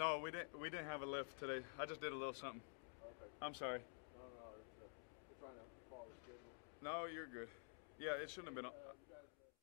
No, we didn't. We didn't have a lift today. I just did a little something. Okay. I'm sorry. No, we're trying to follow the schedule. No, you're good. Yeah, it shouldn't have been. You guys, I wish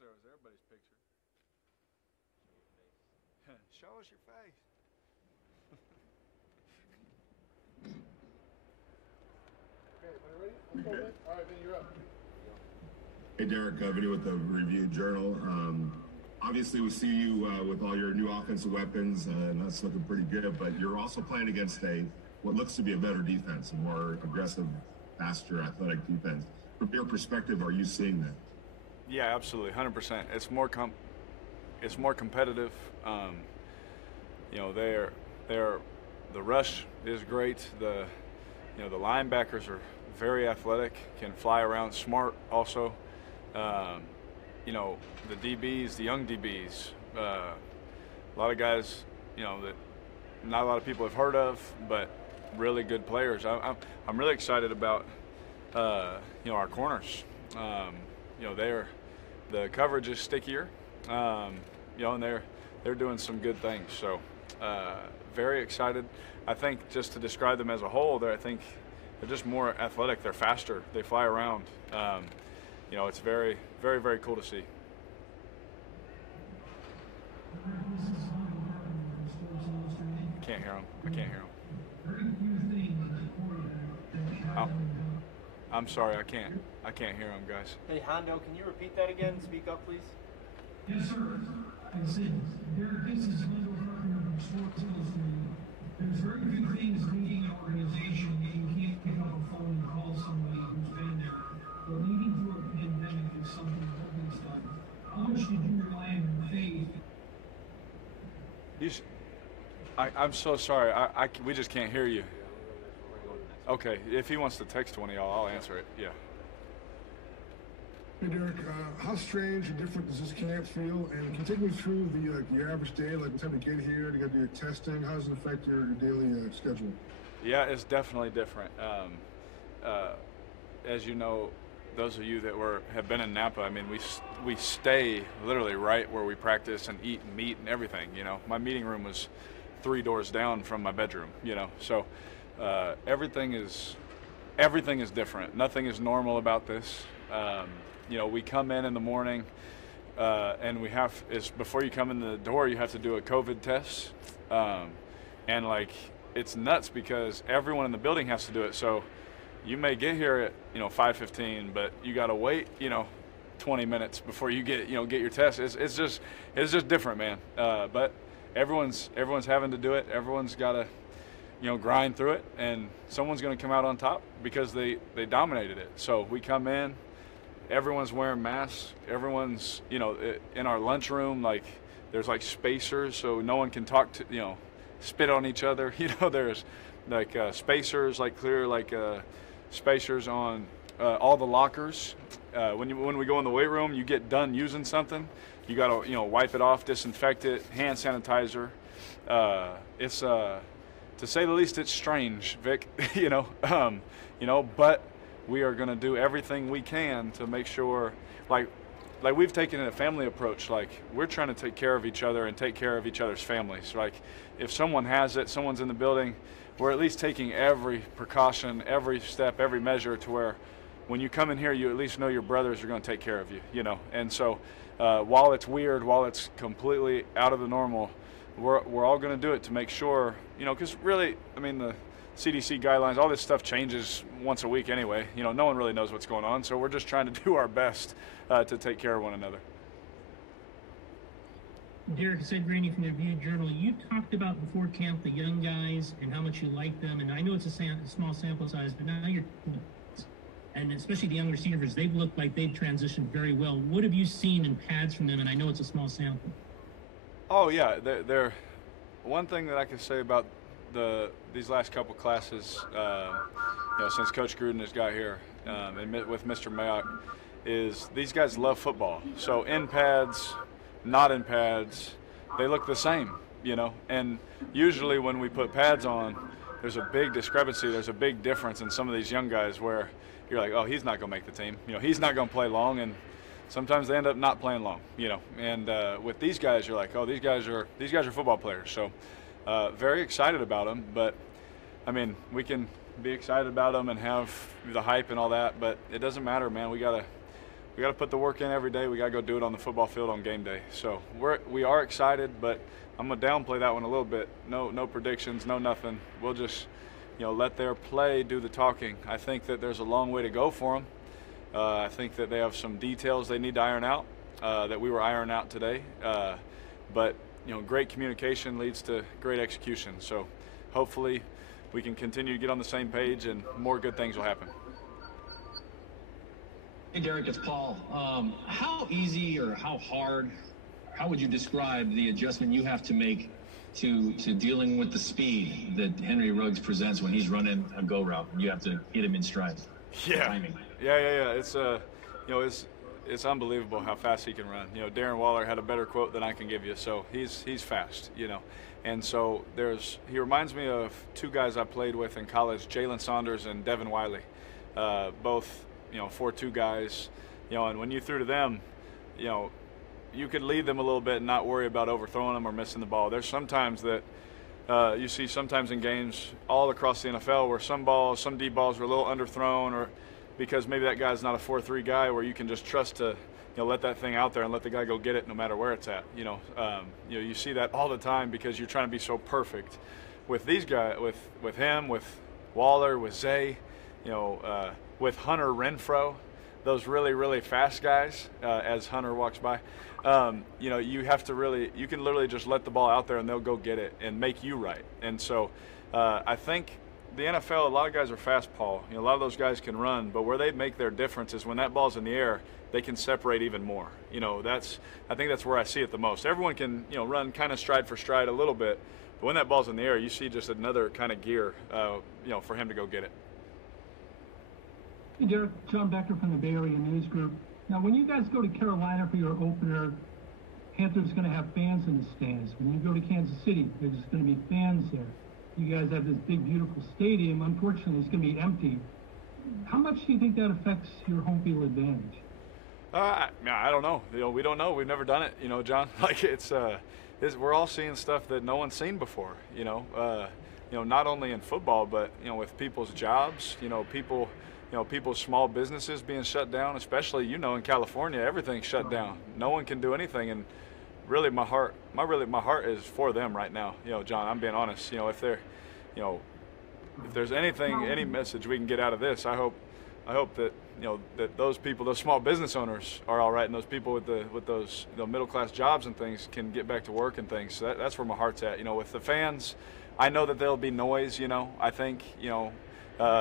there was everybody's picture. Show us your face. okay, ready? Let's go, Vinny. All right, Vinny, you're up. Hey, Derek, Vinny with the Review Journal. Obviously, we see you with all your new offensive weapons, and that's looking pretty good, but you're also playing against what looks to be a better defense, a more aggressive, faster, athletic defense. From your perspective, are you seeing that? Yeah, absolutely, 100%. It's more competitive. The rush is great. The linebackers are very athletic, can fly around, smart also. The DBs, the young DBs, a lot of guys, that not a lot of people have heard of, but really good players. I'm really excited about, our corners. The coverage is stickier, and they're doing some good things. So, very excited. I think just to describe them as a whole, I think they're just more athletic. They're faster. They fly around. It's very, very, very cool to see. I can't hear him. Oh, I'm sorry. I can't hear him, guys. Hey, Hondo, can you repeat that again? Speak up, please. Yes, sir. I said, Derek, this is Wendell Carpenter from Sports Illustrated. There's very few things leading an organization that you can't pick up a phone and call somebody who's been there. But leading through a pandemic is something nobody's done. How much did you rely on your faith? I'm so sorry. We just can't hear you. Okay, if he wants to text one of y'all, I'll answer it. Yeah. Hey Derek, how strange and different does this camp feel? And can you take me through your average day, like the time you get here, you got to do your testing? How does it affect your daily schedule? Yeah, it's definitely different. As you know, those of you that have been in Napa, I mean, we stay literally right where we practice and eat and meet and everything. My meeting room was 3 doors down from my bedroom. So everything is different. Nothing is normal about this. We come in the morning, and before you come in the door, you have to do a COVID test, and it's nuts because everyone in the building has to do it. So you may get here at 5:15, but you got to wait 20 minutes before you get your test. It's just different, man. But everyone's having to do it. Everyone's got to grind through it, and someone's going to come out on top because they dominated it. So we come in. Everyone's wearing masks. Everyone's, in our lunchroom, there's spacers so no one can talk to, spit on each other. There's spacers, clear, spacers on all the lockers. When we go in the weight room, you get done using something, you got to, wipe it off, disinfect it, hand sanitizer. It's, to say the least, it's strange, Vic, but we are going to do everything we can to make sure, like we've taken a family approach. Like, we're trying to take care of each other and take care of each other's families. Like, if someone has it, someone's in the building, we're at least taking every precaution, every step, every measure to where when you come in here, you at least know your brothers are going to take care of you, you know. And so while it's weird, while it's completely out of the normal, we're all going to do it to make sure, you know, because really, I mean, the CDC guidelines, all this stuff changes once a week anyway. You know, no one really knows what's going on, so we're just trying to do our best to take care of one another. Derek Graney from the Review Journal, you talked about before camp the young guys and how much you like them, and I know it's a small sample size, but now you're, and especially the young receivers, they've looked like they've transitioned very well. What have you seen in pads from them? And I know it's a small sample. Oh yeah, they're one thing that I can say about these last couple classes, you know, since Coach Gruden has got here and with Mr. Mayock, is these guys love football. So in pads, not in pads, they look the same, you know. And usually when we put pads on, there's a big discrepancy. There's a big difference in some of these young guys where you're like, oh, he's not going to make the team. You know, he's not going to play long, and sometimes they end up not playing long, you know. And with these guys, you're like, oh, these guys are football players. So very excited about them. But I mean, we can be excited about them and have the hype and all that, but it doesn't matter, man. We gotta put the work in every day. We gotta go do it on the football field on game day. So we are excited, but I'm gonna downplay that one a little bit. No predictions, no nothing. We'll just, you know, let their play do the talking. I think that there's a long way to go for them. I think that they have some details they need to iron out that we were ironing out today. But you know, great communication leads to great execution. So hopefully we can continue to get on the same page and more good things will happen. Hey, Derek, it's Paul. How easy or how hard, how would you describe the adjustment you have to make to dealing with the speed that Henry Ruggs presents when he's running a go route and you have to hit him in stride? Yeah. Timing. Yeah. It's you know, it's unbelievable how fast he can run. You know, Darren Waller had a better quote than I can give you. So he's fast, you know. And so he reminds me of two guys I played with in college, Jalen Saunders and Devin Wiley, both, you know, 4.2 guys, you know, and when you threw to them, you know, you could lead them a little bit and not worry about overthrowing them or missing the ball. There's sometimes that you see sometimes in games all across the NFL where some deep balls were a little underthrown, or because maybe that guy's not a 4.3 guy where you can just trust to, you know, let that thing out there and let the guy go get it no matter where it's at. You know, you see that all the time because you're trying to be so perfect. With these guys, with him, with Waller, with Zay, you know, with Hunter Renfrow, those really, really fast guys, as Hunter walks by, you know, you can literally just let the ball out there and they'll go get it and make you right. And so I think the NFL, a lot of guys are fast, Paul. You know, a lot of those guys can run, but where they make their difference is when that ball's in the air, they can separate even more. You know, I think that's where I see it the most. Everyone can, you know, run kind of stride for stride a little bit, but when that ball's in the air, you see just another kind of gear, you know, for him to go get it. Hey, Derek, John Becker from the Bay Area News Group. Now, when you guys go to Carolina for your opener, Panthers going to have fans in the stands. When you go to Kansas City, there's going to be fans there. You guys have this big, beautiful stadium. Unfortunately, it's going to be empty. How much do you think that affects your home field advantage? I don't know. You know, we don't know. We've never done it. You know, John. Like we're all seeing stuff that no one's seen before. You know, not only in football, but you know, with people's jobs. You know, people's small businesses being shut down. Especially, you know, in California, everything's shut down. No one can do anything. And really, my heart is for them right now. You know, John, I'm being honest. You know, if there's anything, any message we can get out of this, I hope that, you know, that those people, those small business owners are all right, and those people with those, you know, middle class jobs and things can get back to work and things. So that's where my heart's at. You know, with the fans, I know that there'll be noise. You know, I think, you know,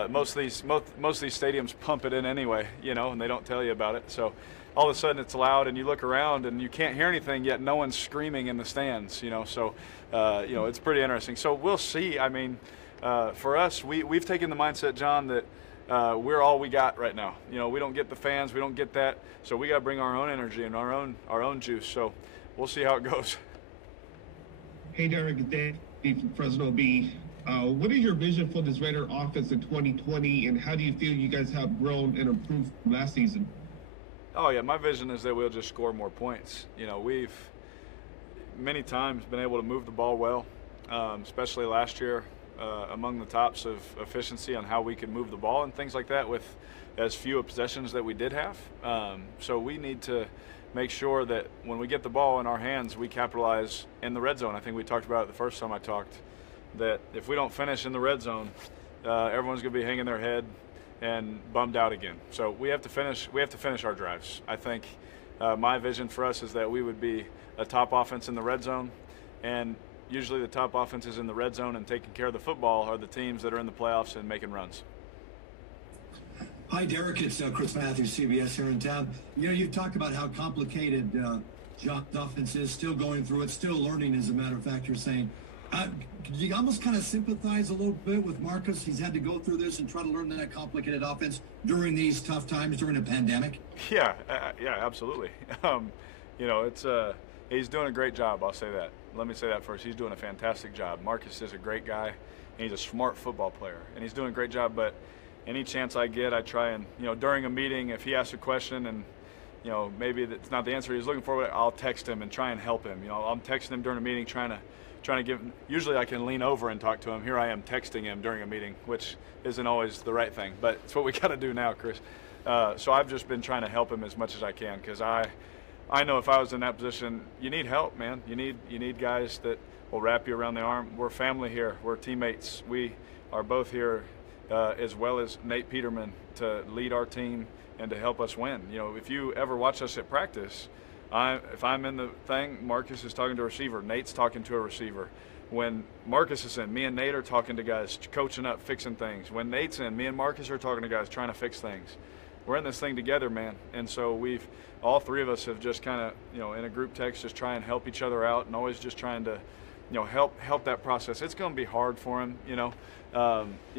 most of these stadiums pump it in anyway. You know, and they don't tell you about it. So all of a sudden it's loud, and you look around and you can't hear anything yet. No one's screaming in the stands. You know, so you know, it's pretty interesting. So we'll see. I mean, for us, we've taken the mindset, John, that we're all we got right now. You know, we don't get the fans, we don't get that, so we got to bring our own energy and our own juice. So we'll see how it goes. Hey, Derek, Dave from Fresno B. What is your vision for this Raider offense in 2020, and how do you feel you guys have grown and improved from last season? Oh yeah, my vision is that we'll just score more points. You know, we've many times been able to move the ball well, especially last year, among the tops of efficiency on how we could move the ball and things like that with as few possessions that we did have. So we need to make sure that when we get the ball in our hands, we capitalize in the red zone. I think we talked about it the first time I talked, that if we don't finish in the red zone, everyone's going to be hanging their head and bummed out again. So we have to finish our drives. I think my vision for us is that we would be a top offense in the red zone, and usually the top offenses in the red zone and taking care of the football are the teams that are in the playoffs and making runs. Hi, Derek. It's Chris Matthews, CBS here in town. You know, you've talked about how complicated John's offense is, still going through it, still learning, as a matter of fact, you're saying. You almost kind of sympathize a little bit with Marcus. He's had to go through this and try to learn that complicated offense during these tough times, during a pandemic. Yeah, absolutely. You know, it's he's doing a great job. I'll say that. Let me say that first. He's doing a fantastic job. Marcus is a great guy, and he's a smart football player, and he's doing a great job. But any chance I get, I try and, you know, during a meeting, if he asks a question and, you know, maybe that's not the answer he's looking for, I'll text him and try and help him. You know, I'm texting him during a meeting, trying to give. Usually I can lean over and talk to him. Here I am texting him during a meeting, which isn't always the right thing, but it's what we got to do now, Chris. So I've just been trying to help him as much as I can, because I know if I was in that position, you need help, man. You need guys that will wrap you around the arm. We're family here. We're teammates. We are both here, as well as Nate Peterman, to lead our team and to help us win. You know, if you ever watch us at practice, if I'm in the thing, Marcus is talking to a receiver, Nate's talking to a receiver. When Marcus is in, me and Nate are talking to guys, coaching up, fixing things. When Nate's in, me and Marcus are talking to guys, trying to fix things. We're in this thing together, man. And so all three of us have just kind of, you know, in a group text, just try and help each other out, and always just trying to, you know, help that process. It's going to be hard for him, you know,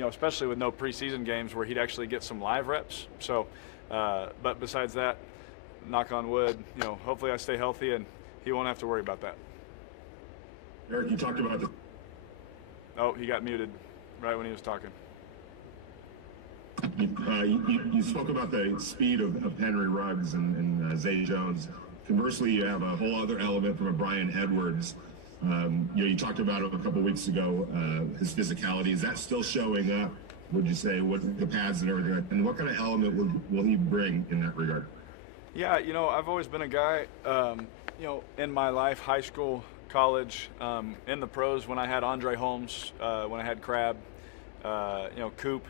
especially with no preseason games where he'd actually get some live reps. So, but besides that, knock on wood, you know, hopefully I stay healthy and he won't have to worry about that. Eric, you talked about the. Oh, he got muted right when he was talking. You spoke about the speed of Henry Ruggs and Zay Jones. Conversely, you have a whole other element from a Brian Edwards. You talked about it a couple weeks ago, his physicality. Is that still showing up, would you say, with the pads and everything? And what kind of element will he bring in that regard? Yeah, you know, I've always been a guy, you know, in my life, high school, college, in the pros, when I had Andre Holmes, when I had Crab, you know, Coop.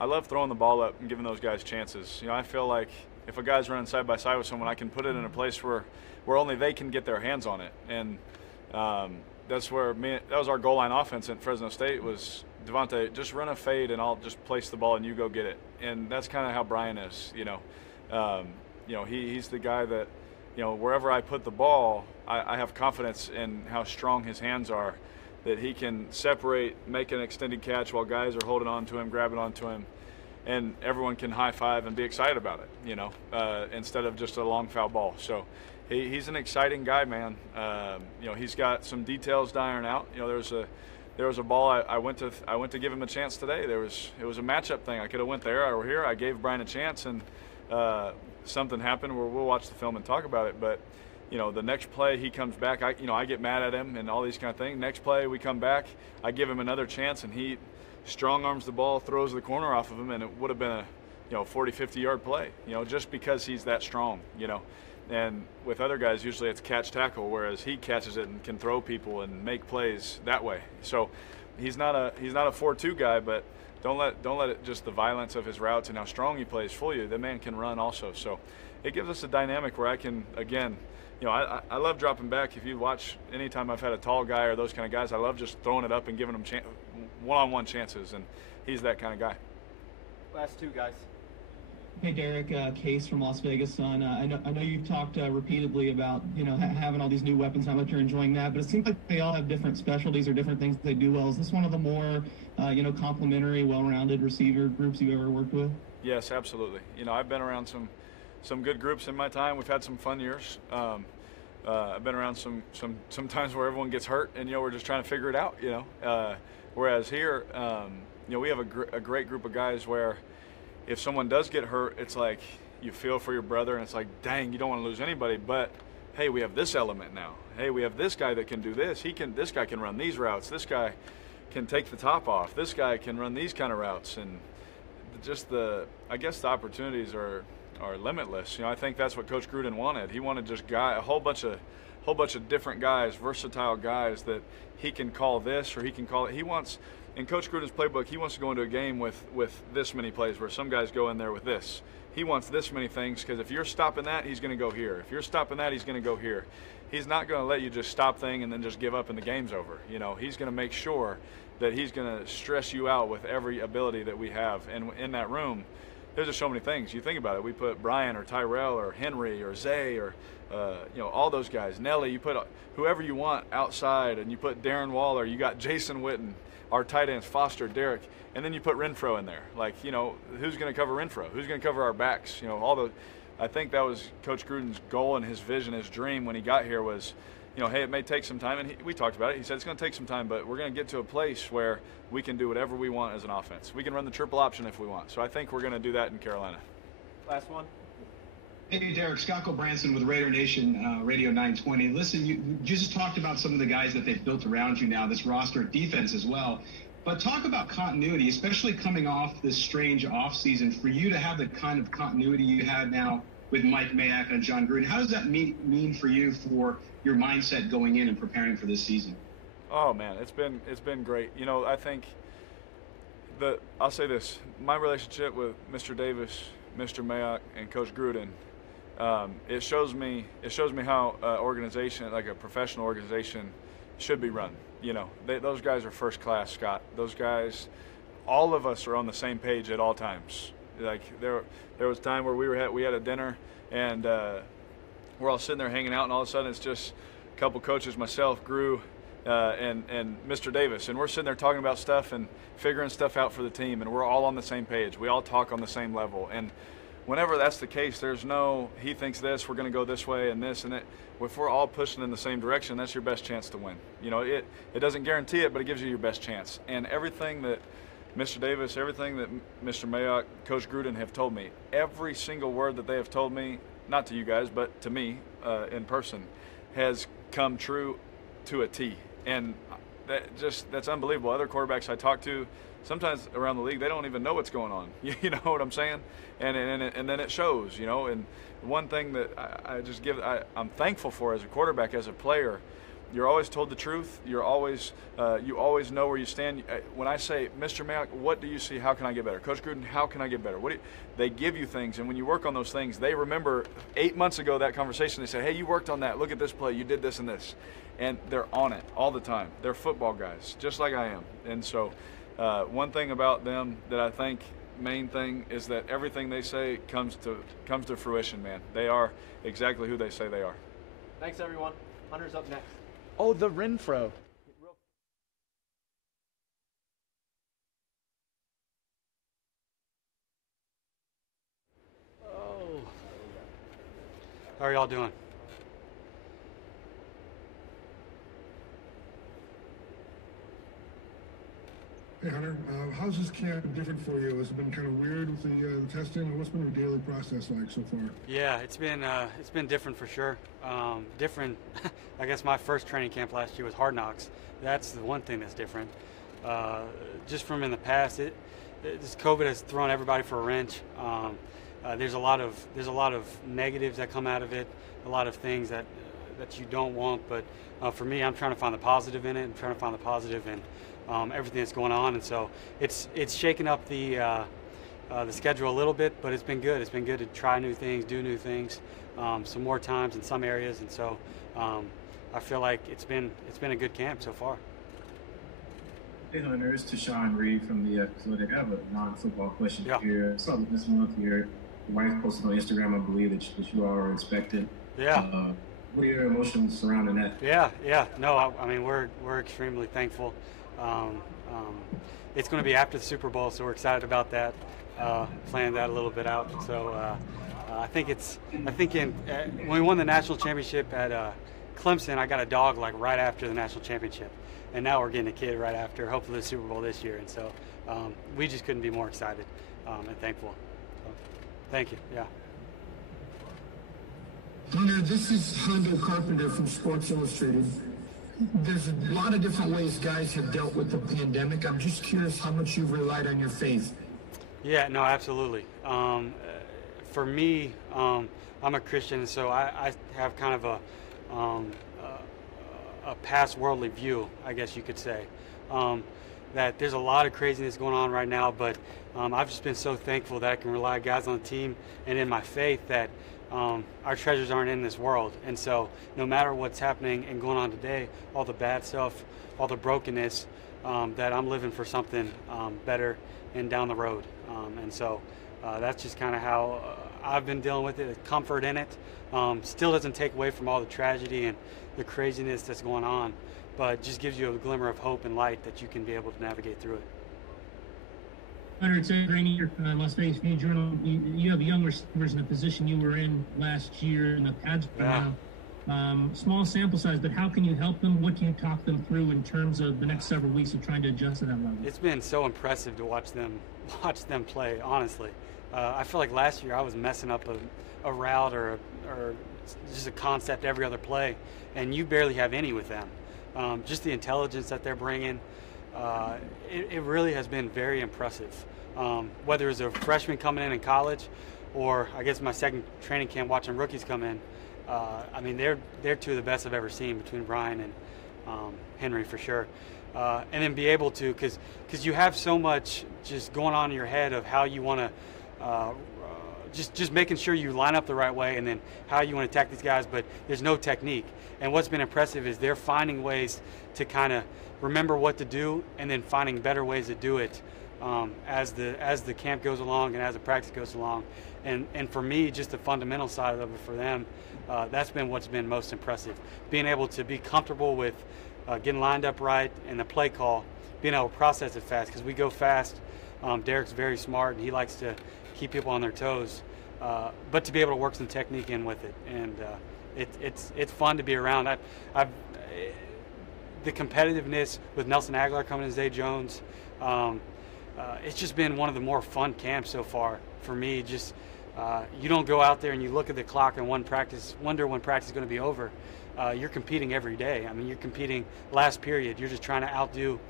I love throwing the ball up and giving those guys chances. You know, I feel like if a guy's running side by side with someone, I can put it in a place where only they can get their hands on it. And that's where that was our goal line offense at Fresno State was, Devontae, just run a fade and I'll just place the ball and you go get it. And that's kind of how Brian is, you know. You know, he's the guy that, you know, wherever I put the ball, I have confidence in how strong his hands are, that he can separate, make an extended catch while guys are holding on to him, grabbing onto him, and everyone can high five and be excited about it, you know, instead of just a long foul ball. So he's an exciting guy, man. You know, he's got some details to iron out. You know, there was a ball I went to give him a chance today. It was a matchup thing. I could have went there or here. I gave Brian a chance, and something happened where we'll watch the film and talk about it. But you know, the next play he comes back, I get mad at him and all these kind of things. Next play we come back, I give him another chance, and he strong arms the ball, throws the corner off of him, and it would have been a 40, 50-yard play, you know, just because he's that strong, you know. And with other guys, usually it's catch tackle, whereas he catches it and can throw people and make plays that way. So he's not a 4-2 guy, but don't let it just the violence of his routes and how strong he plays fool you. The man can run also. So it gives us a dynamic where I can, again, you know, I love dropping back. If you watch, anytime I've had a tall guy or those kind of guys, I love just throwing it up and giving them one-on-one chances, and he's that kind of guy. Last two guys. Hey, Derek, Case from Las Vegas Sun. I know you've talked repeatedly about, you know, having all these new weapons, how much you're enjoying that, but it seems like they all have different specialties or different things they do well. Is this one of the more, complementary, well-rounded receiver groups you've ever worked with? Yes, absolutely. You know, I've been around some good groups in my time. We've had some fun years. I've been around some times where everyone gets hurt, and, you know, we're just trying to figure it out, you know. Whereas here, we have a great group of guys where if someone does get hurt, it's like you feel for your brother, and it's like, dang, you don't want to lose anybody, but hey, we have this element now. Hey, we have this guy that can do this. This guy can run these routes. This guy can take the top off. This guy can run these kind of routes, and just I guess the opportunities are limitless. I think that's what Coach Gruden wanted. He wanted just a whole bunch of different guys, versatile guys that he can call this or he can call it. He wants, in Coach Gruden's playbook, he wants to go into a game with this many plays where some guys go in there with this. He wants this many things because if you're stopping that, he's going to go here. If you're stopping that, he's going to go here. He's not going to let you just stop thing and then just give up and the game's over. He's going to make sure that he's going to stress you out with every ability that we have. And in that room, there's just so many things. You think about it. We put Brian or Tyrell or Henry or Zay or all those guys. Nelly, you put whoever you want outside, and you put Darren Waller. You got Jason Witten, our tight ends, Foster, Derek, and then you put Renfrow in there. Like, who's going to cover Renfrow? Who's going to cover our backs? I think that was Coach Gruden's goal and his vision, his dream when he got here was, hey, it may take some time, and we talked about it. He said it's going to take some time, but we're going to get to a place where we can do whatever we want as an offense. We can run the triple option if we want. So I think we're going to do that in Carolina. Last one. Hey, Derek, Scott Branson with Raider Nation Radio 920. Listen, you just talked about some of the guys that they've built around you now, this roster defense as well. But talk about continuity, especially coming off this strange offseason, for you to have the kind of continuity you had now with Mike Mayock and John Gruden. How does that mean for you for your mindset going in and preparing for this season? Oh man, it's been great. I think I'll say this: my relationship with Mr. Davis, Mr. Mayock, and Coach Gruden, it shows me how an organization, like a professional organization, should be run. Those guys are first class, Scott. Those guys, all of us are on the same page at all times. Like there was a time where we had a dinner and we're all sitting there hanging out, and all of a sudden it's just a couple coaches, myself, Grew, and Mr. Davis, and we're sitting there talking about stuff and figuring stuff out for the team, and we're all on the same page. We all talk on the same level, and whenever that's the case, there's no he thinks this, we're going to go this way, and this and that. If we're all pushing in the same direction, that's your best chance to win. It doesn't guarantee it, but it gives you your best chance. And everything that Mr. Davis, everything that Mr. Mayock, Coach Gruden have told me, every single word that they have told me, not to you guys, but to me in person, has come true to a T. And that's unbelievable. Other quarterbacks I talk to, sometimes around the league, they don't even know what's going on. You know what I'm saying? And then it shows, And one thing that I'm thankful for as a quarterback, as a player, you're always told the truth. You always know where you stand. When I say, Mr. Mayock, what do you see? How can I get better? Coach Gruden, how can I get better? They give you things, and when you work on those things, they remember 8 months ago that conversation. They say, hey, you worked on that. Look at this play. You did this and this. And they're on it all the time. They're football guys, just like I am. And so one thing about them that I think main thing is that everything they say comes to fruition, man. They are exactly who they say they are. Thanks, everyone. Hunter's up next. Oh, the Renfrow. Oh. How are y'all doing? Hey Hunter, how's this camp different for you? Has it been kind of weird with the testing? What's been your daily process like so far? Yeah, it's been different for sure. Different. I guess my first training camp last year was Hard Knocks. That's the one thing that's different. Just from in the past, this COVID has thrown everybody for a wrench. There's a lot of negatives that come out of it, a lot of things that you don't want. But for me, I'm trying to find the positive in it. I'm trying to find the positive in everything that's going on, and so it's shaken up the schedule a little bit, but it's been good. It's been good to try new things, do new things, some more times in some areas, and so I feel like it's been a good camp so far. Hey Hunter, it's Tashawn Reed from the Athletic. I have a non-football question here. I saw this month your wife posted on Instagram, I believe, that you all are expected. Yeah. What are your emotions surrounding that? Yeah. No, I mean we're extremely thankful. It's going to be after the Super Bowl, so we're excited about that. Planned that a little bit out. So I think when we won the national championship at Clemson, I got a dog like right after the national championship, and now we're getting a kid right after, hopefully the Super Bowl this year. And so we just couldn't be more excited and thankful. So, thank you. Yeah. Hunter, this is Hondo Carpenter from Sports Illustrated. There's a lot of different ways guys have dealt with the pandemic. I'm just curious how much you've relied on your faith. Yeah, no, absolutely. For me, I'm a Christian, so I have kind of a past worldly view, I guess you could say. That there's a lot of craziness going on right now, but I've just been so thankful that I can rely on guys on the team and in my faith that our treasures aren't in this world. And so no matter what's happening and going on today, all the bad stuff, all the brokenness, that I'm living for something better and down the road. And so that's just kind of how I've been dealing with it, comfort in it. Still doesn't take away from all the tragedy and the craziness that's going on, but just gives you a glimmer of hope and light that you can be able to navigate through it. Hunter, it's Ed Graney here from Las Vegas View Journal. You have young receivers in the position you were in last year in the pads for now. Small sample size, but how can you help them? What do you talk them through in terms of the next several weeks of trying to adjust to that level? It's been so impressive to watch them play, honestly. I feel like last year I was messing up a route or just a concept every other play, and you barely have any with them. Just the intelligence that they're bringing, it really has been very impressive. Whether it's a freshman coming in college, or I guess my second training camp watching rookies come in, I mean they're two of the best I've ever seen between Brian and Henry for sure. And then be able to, because you have so much just going on in your head of how you want to, just making sure you line up the right way and then how you want to attack these guys, but there's no technique. And what's been impressive is they're finding ways to kind of remember what to do and then finding better ways to do it as the camp goes along and as the practice goes along. And for me, just the fundamental side of it for them, that's been what's been most impressive. Being able to be comfortable with getting lined up right and the play call, being able to process it fast, because we go fast. Derek's very smart and he likes to keep people on their toes, but to be able to work some technique in with it, and it's fun to be around. The competitiveness with Nelson Aguilar coming in, Zay Jones, it's just been one of the more fun camps so far for me. Just you don't go out there and you look at the clock and wonder when practice is going to be over. You're competing every day. I mean, you're competing last period. You're just trying to outdo.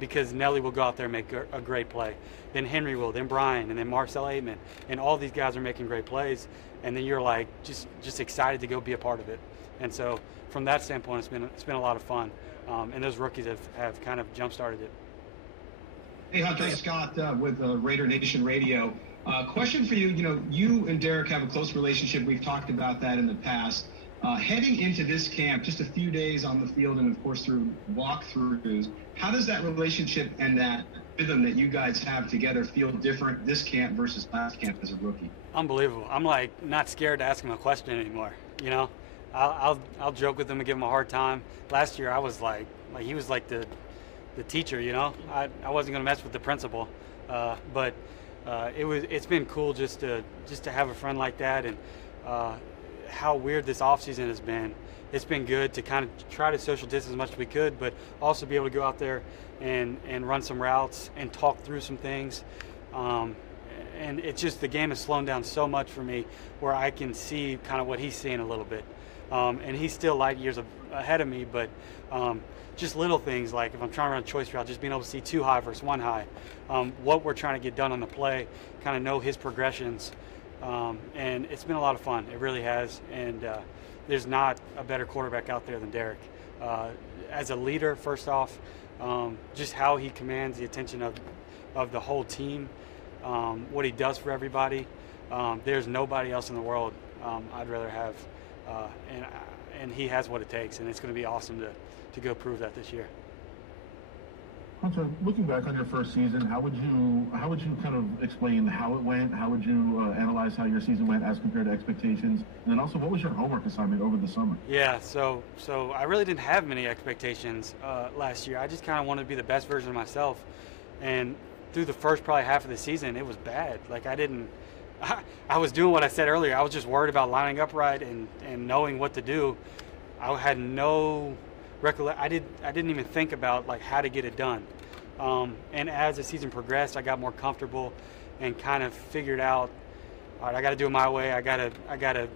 Because Nelly will go out there and make a great play. Then Henry will, then Brian, and then Marcel Aitman. And all these guys are making great plays. And then you're like just excited to go be a part of it. And so from that standpoint, it's been a lot of fun. And those rookies have kind of jump-started it. Hey, Hunter, Scott with Raider Nation Radio. Question for you. You know, you and Derek have a close relationship. We've talked about that in the past. Heading into this camp, just a few days on the field and, of course, through walkthroughs, how does that relationship and that rhythm that you guys have together feel different this camp versus last camp as a rookie? Unbelievable. I'm, like, not scared to ask him a question anymore, you know? I'll joke with him and give him a hard time. Last year I was like he was like the teacher, you know? I wasn't going to mess with the principal. But it's been cool just to have a friend like that, and how weird this offseason has been. It's been good to kind of try to social distance as much as we could, but also be able to go out there and run some routes and talk through some things. And it's just the game has slowed down so much for me where I can see kind of what he's seeing a little bit. And he's still light years ahead of me, but just little things like if I'm trying to run a choice route, just being able to see 2 high versus 1 high, what we're trying to get done on the play, kind of know his progressions. And it's been a lot of fun. It really has. And there's not a better quarterback out there than Derek. As a leader, first off, just how he commands the attention of the whole team, what he does for everybody. There's nobody else in the world I'd rather have. And he has what it takes, and it's going to be awesome to go prove that this year. Hunter, looking back on your first season, how would you kind of explain how it went? How would you analyze how your season went as compared to expectations? And then also, what was your homework assignment over the summer? Yeah, so I really didn't have many expectations last year. I just kind of wanted to be the best version of myself. And through the first probably half of the season, it was bad. Like I was doing what I said earlier. I was just worried about lining up right and knowing what to do. I had no I didn't even think about like how to get it done. And as the season progressed, I got more comfortable and kind of figured out, all right, I got to do it my way. I gotta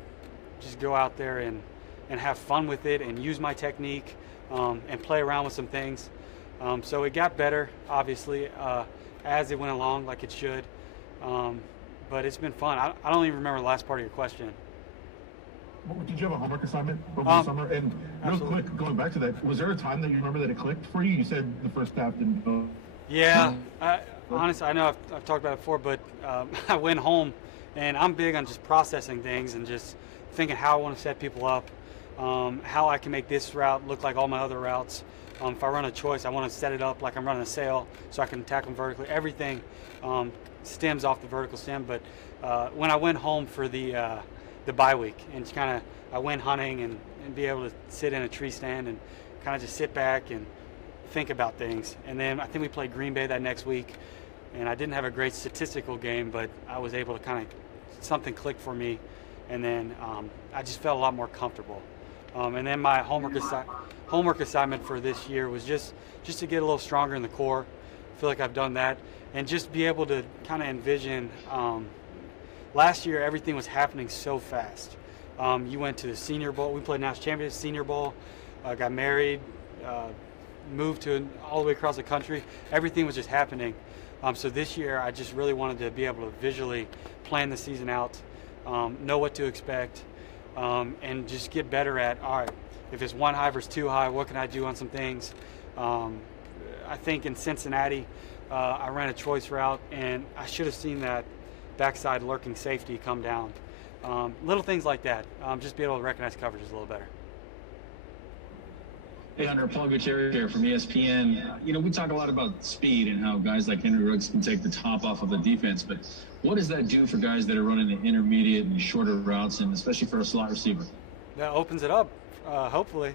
just go out there and have fun with it and use my technique and play around with some things. So it got better, obviously, as it went along, like it should. But it's been fun. I don't even remember the last part of your question. Did you have a homework assignment over the summer? And real quick, going back to that, was there a time that you remember that it clicked for you? You said the first half didn't go. Yeah, honestly, I know I've talked about it before, but I went home, and I'm big on just processing things and just thinking how I want to set people up, how I can make this route look like all my other routes. If I run a choice, I want to set it up like I'm running a sail so I can attack them vertically. Everything stems off the vertical stem. But when I went home for the bye week and I went hunting and be able to sit in a tree stand and kind of just sit back and think about things. And then I think we played Green Bay that next week, and I didn't have a great statistical game, but I was able to kind of, something clicked for me, and then I just felt a lot more comfortable. And then my homework assignment for this year was just to get a little stronger in the core. I feel like I've done that, and just be able to kind of envision. Last year, everything was happening so fast. You went to the Senior Bowl. We played National Championship, Senior Bowl, got married, moved to all the way across the country. Everything was just happening. So this year, I just really wanted to be able to visually plan the season out, know what to expect, and just get better at, all right, if it's one high versus two high, what can I do on some things? I think in Cincinnati, I ran a choice route, and I should have seen that backside lurking safety come down. Little things like that, just be able to recognize coverages a little better. Hey, Hunter, Paul Gutierrez here from ESPN. We talk a lot about speed and how guys like Henry Ruggs can take the top off of the defense, but what does that do for guys that are running the intermediate and shorter routes, and especially for a slot receiver? That opens it up, hopefully.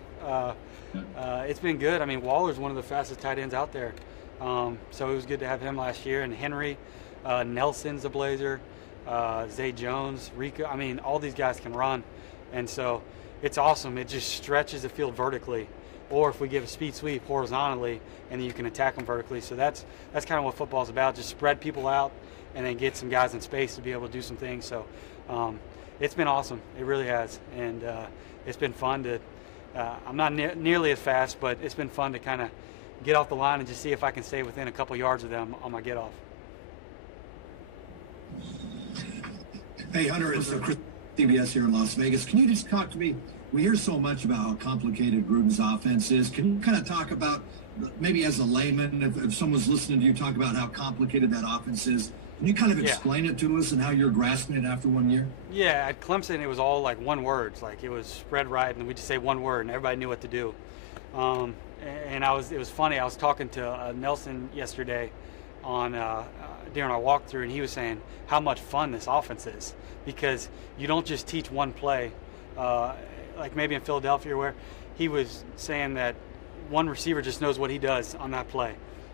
It's been good. I mean, Waller's one of the fastest tight ends out there, so it was good to have him last year. And Henry, Nelson's a blazer, Zay Jones, Rico. I mean, all these guys can run, and so it's awesome. It just stretches the field vertically. Or if we give a speed sweep horizontally, and then you can attack them vertically. So that's kind of what football's about. Just spread people out and then get some guys in space to be able to do some things. So it's been awesome. It really has. And it's been fun to I'm not nearly as fast, but it's been fun to kind of get off the line and just see if I can stay within a couple yards of them on my get off. Hey, Hunter, it's Chris, CBS here in Las Vegas. Can you just talk to me? We hear so much about how complicated Gruden's offense is. Can you kind of talk about, maybe as a layman, if someone's listening to you talk about how complicated that offense is, can you kind of explain it to us and how you're grasping it after 1 year? Yeah, at Clemson, it was all like one word. Like it was spread right, and we just say one word, and everybody knew what to do. And it was funny. I was talking to Nelson yesterday on during our walkthrough, and he was saying how much fun this offense is because you don't just teach one play. Like maybe in Philadelphia where he was saying that one receiver just knows what he does on that play.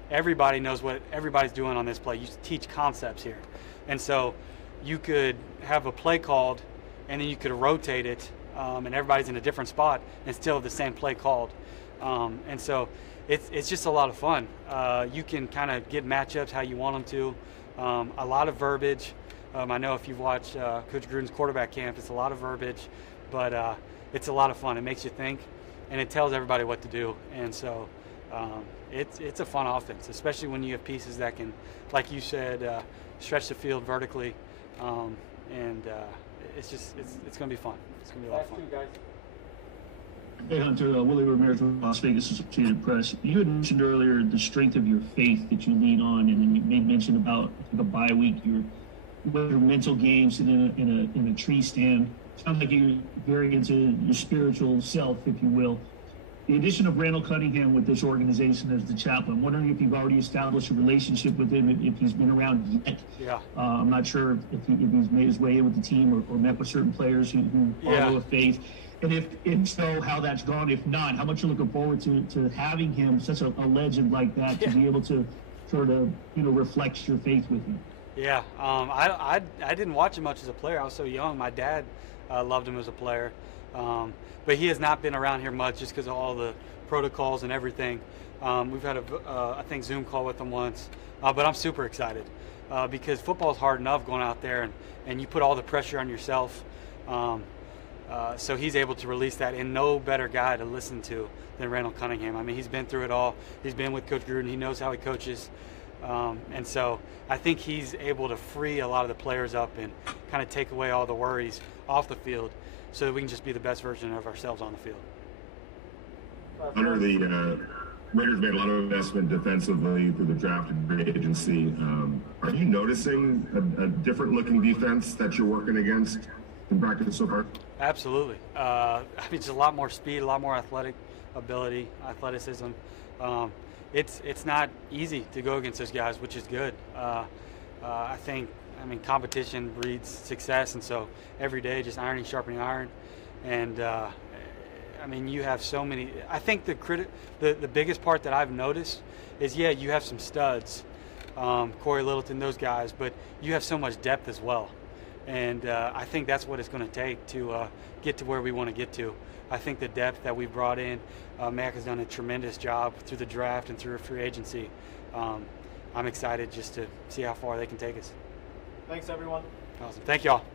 Everybody knows what everybody's doing on this play. You teach concepts here. And so you could have a play called and then you could rotate it and everybody's in a different spot and still have the same play called. And so it's just a lot of fun. You can kind of get matchups how you want them to. A lot of verbiage. I know if you've watched Coach Gruden's quarterback camp, it's a lot of verbiage, but it's a lot of fun. It makes you think, and it tells everybody what to do. And so it's a fun offense, especially when you have pieces that can, like you said, stretch the field vertically. And it's going to be fun. It's going to be a lot of fun. Hey, Hunter, Willie Ramirez with Las Vegas Associated Press. You had mentioned earlier the strength of your faith that you lean on, and then you made mention about the bye week, your mental games in a tree stand. Sounds like you're very into your spiritual self, if you will. The addition of Randall Cunningham with this organization as the chaplain, I'm wondering if you've already established a relationship with him, if he's been around yet. Yeah. I'm not sure if he's made his way in with the team or met with certain players who follow a faith. And if so, how that's gone. If not, how much you're looking forward to having him, such a legend like that, to be able to sort of reflect your faith with him. Yeah, I didn't watch him much as a player. I was so young. My dad loved him as a player, But he has not been around here much just because of all the protocols and everything. We've had I think Zoom call with him once, but I'm super excited because football's hard enough going out there, and you put all the pressure on yourself. So he's able to release that, and no better guy to listen to than Randall Cunningham. I mean, he's been through it all. He's been with Coach Gruden. He knows how he coaches. And so I think he's able to free a lot of the players up and kind of take away all the worries off the field so that we can just be the best version of ourselves on the field. Under the Raiders made a lot of investment defensively through the draft and free agency. Are you noticing a different looking defense that you're working against in practice so far? Absolutely. I mean, just a lot more speed, a lot more athleticism. It's not easy to go against those guys, which is good. I mean, competition breeds success, and so every day just ironing, sharpening iron. And I mean, you have so many. I think the biggest part that I've noticed is, yeah, you have some studs, Corey Littleton, those guys, but you have so much depth as well. And I think that's what it's going to take to get to where we want to get to. I think the depth that we brought in, Mac has done a tremendous job through the draft and through free agency. I'm excited just to see how far they can take us. Thanks, everyone. Awesome. Thank you all.